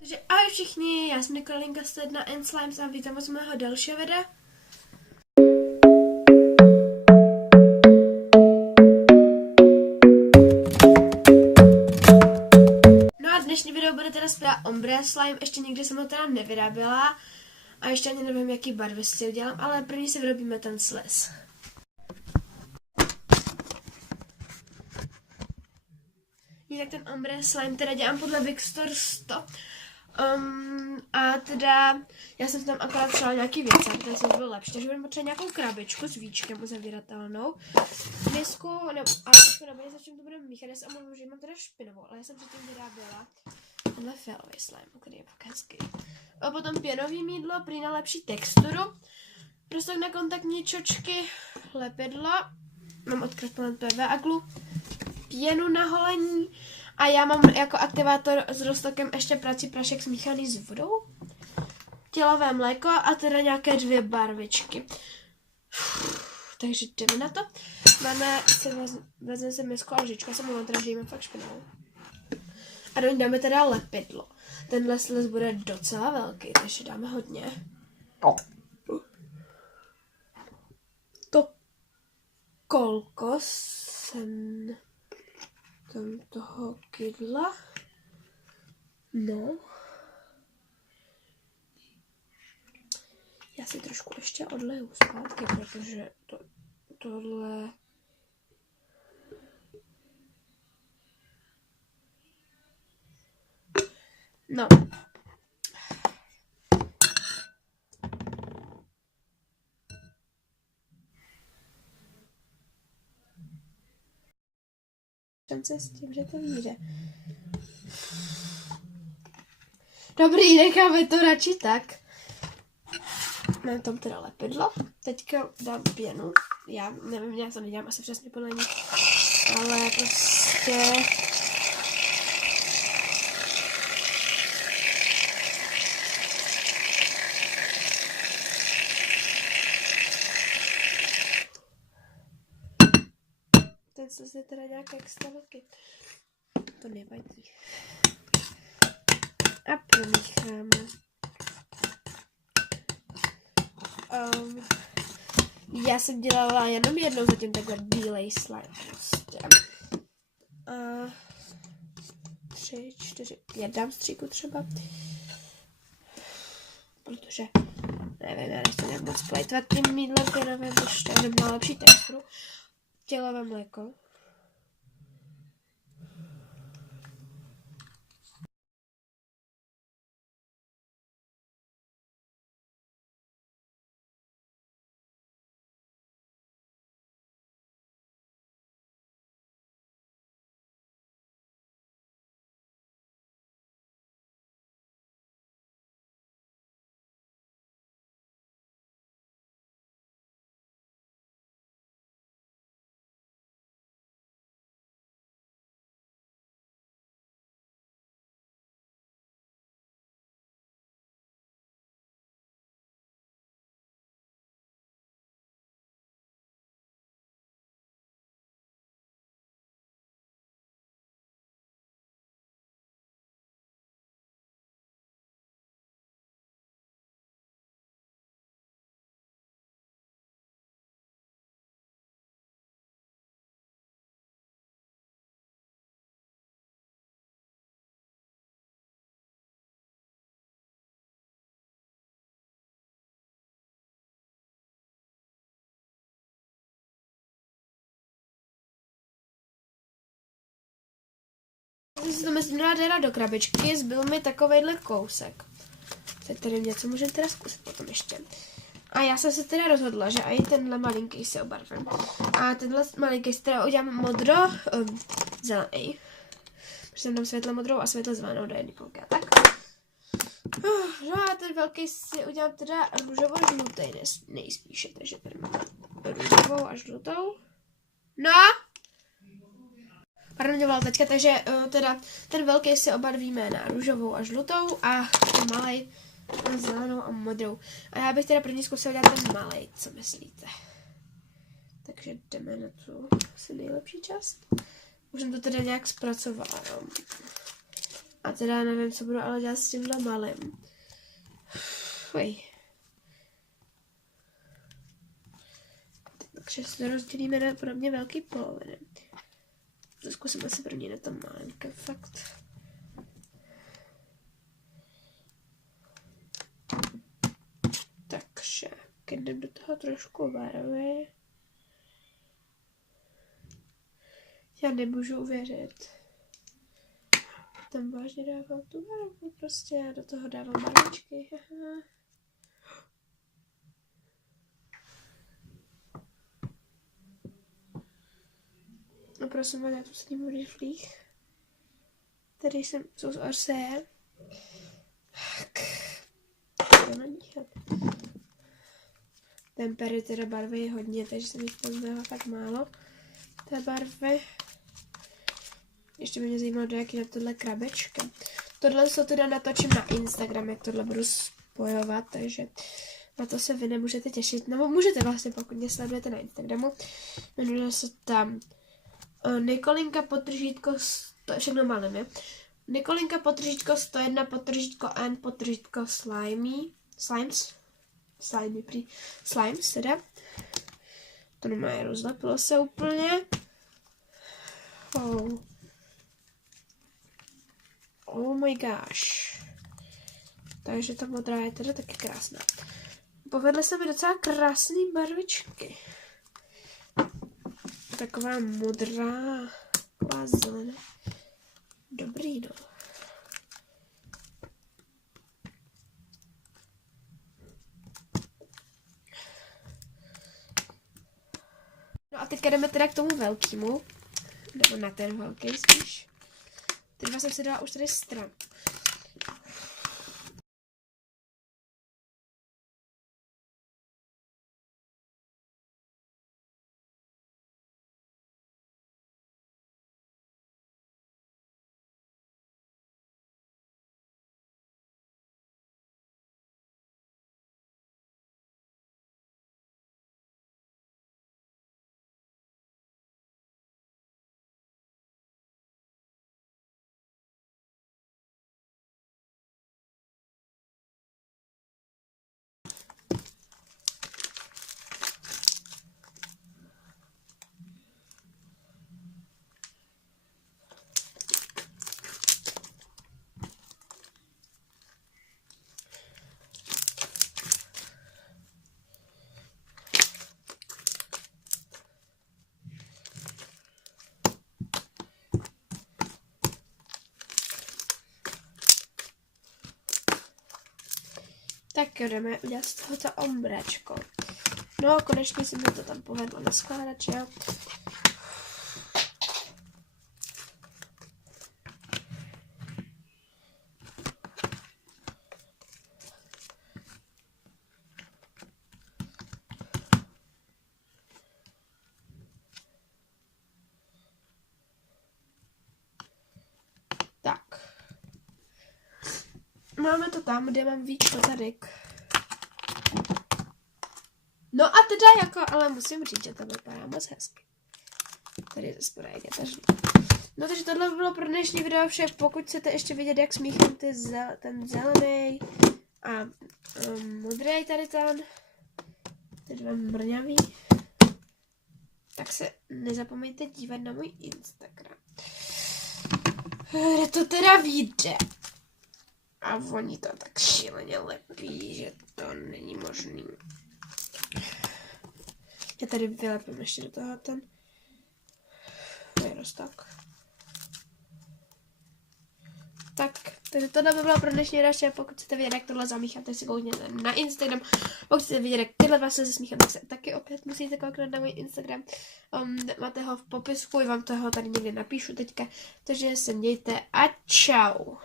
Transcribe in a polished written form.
Takže ahoj všichni, já jsem Nikolinka z Jedna and Slimes a vítám vás z mého dalšího videa. No a dnešní video bude teda zpět ombre slime, ještě nikdy jsem ho teda nevyráběla a ještě ani nevím, jaký barvy si udělám, ale první si vyrobíme ten sliz. Jinak ten ombre slime teda dělám podle Big Store 100. A teda, já jsem tam akorát přidala nějaký věci, aby ten se byl lepší, takže budeme potřebovat nějakou krabičku s víčkem uzavíratelnou, misku, nebo začím to budeme míchat, já se omlouvám, že mám teda špinavou, ale já jsem předtím vyráběla tenhle fialový slime, který je fakt hezký. A potom pěnový mýdlo, prý na lepší texturu, prostě na kontaktní čočky, lepidlo, mám od Craftland PV aglu, pěnu na holení, a já mám jako aktivátor s roztokem ještě prací prašek smíchaný s vodou, tělové mléko a teda nějaké 2 barvičky. Takže jdeme na to. Vezmeme si misku a lžičku, já se mluvím teda, že jíme fakt špinavou. A do ní dáme teda lepidlo. Tenhle sliz bude docela velký, takže dáme hodně. To kolko jsem tam toho kydla. No. Já si trošku ještě odleju zpátky, protože tohle... No. Šance s tím, že to vyjde. Dobrý, necháme to radši tak. Mám tam teda lepidlo. Teďka dám pěnu. Já nevím, nějak to nedělám asi přesně podle ní. Ale prostě... Ten slz je teda nějak extra velký. To nevadí. A promícháme. Já jsem dělala jenom jednou zatím takhle bílej slime. Prostě. 3, 4, 5 dám stříku třeba. Protože, nevím, já nechci nějak moc plejtvat tím mýdlem pěnovým, ještě jenom na lepší texturu. Tělové mléko. Jsem si to myslím dala do krabičky, zbyl mi takovejhle kousek, se kterým něco můžeme teda zkusit potom ještě. A já jsem se teda rozhodla, že i tenhle malinký si obarvím. A tenhle malinký si teda udělám modro, zelený. Protože jsem tam světle modrou a světle zelenou do jedné půlky. Tak. No a ten velký si udělám teda růžovo-žlutý nejspíše. Takže tady máme růžovou a žlutou. No! Pardon, dělala teďka, takže teda ten velký si obarvíme na růžovou a žlutou a ten malej na zelenou a modrou. A já bych teda první zkusil dělat ten malej, co myslíte? Takže jdeme na tu asi nejlepší část. Už jsem to teda nějak zpracovala. A teda nevím, co budu ale dělat s tímhle malým. Fuj. Takže se rozdělíme na podobně velký poloviny. Zkusím asi první na tom malinké, fakt. Takže, když jdem do toho trošku barvy. Já nemůžu uvěřit. Tam vážně dávám tu barvu, prostě já do toho dávám barvičky. No prosím, já tu s ním riflích. Tady jsou z Orsay. Tempery teda barvy je hodně, takže jsem jich tam dala tak málo. Té barvy. Ještě by mě zajímalo, do jaký na tohle krabičky. Tohle se teda natočím na Instagram, jak tohle budu spojovat, takže na to se vy nemůžete těšit. Nebo můžete vlastně, pokud mě sledujete na Instagramu. Jmenuje se tam Nikolinka podtržítko, to je všechno malým, je? Nikolinka podtržítko 101 podtržítko N podtržítko Slimes teda. To nemá, rozlepilo se úplně. Oh my gosh. Takže ta modrá je teda taky krásná. Povedly se mi docela krásný barvičky. Taková modrá, taková zelená. Dobrý, no. No a teďka jdeme teda k tomu velkému. Nebo na ten velký spíš. Teď jsem si dala už tady stranu. Tak jdeme udělat z tohoto ombračko. No a konečně se mi to tam povedlo naskládat, jo. Tak. Máme to tam, kde mám víc tady. No a teda jako, ale musím říct, že to vypadá moc hezky. Tady ze spoda je tažný. No takže tohle by bylo pro dnešní video vše. Pokud chcete ještě vidět, jak smíchám ten zelený a modrý tady ten, ty dva mrňavý, tak se nezapomeňte dívat na můj Instagram. Kde to teda vyjde. A oni to tak šíleně lepí, že to není možný. Já tady vylepím ještě do toho ten roztok. Takže tohle by bylo pro dnešní video. Pokud chcete vidět, jak tohle zamíchám, tak si koukněte na Instagram. Pokud chcete vidět, jak tyhle vlastně zasmíchám, tak se taky opět musíte kouknout na můj Instagram. Máte ho v popisku, vám toho tady někde napíšu teďka. Takže se mějte a čau.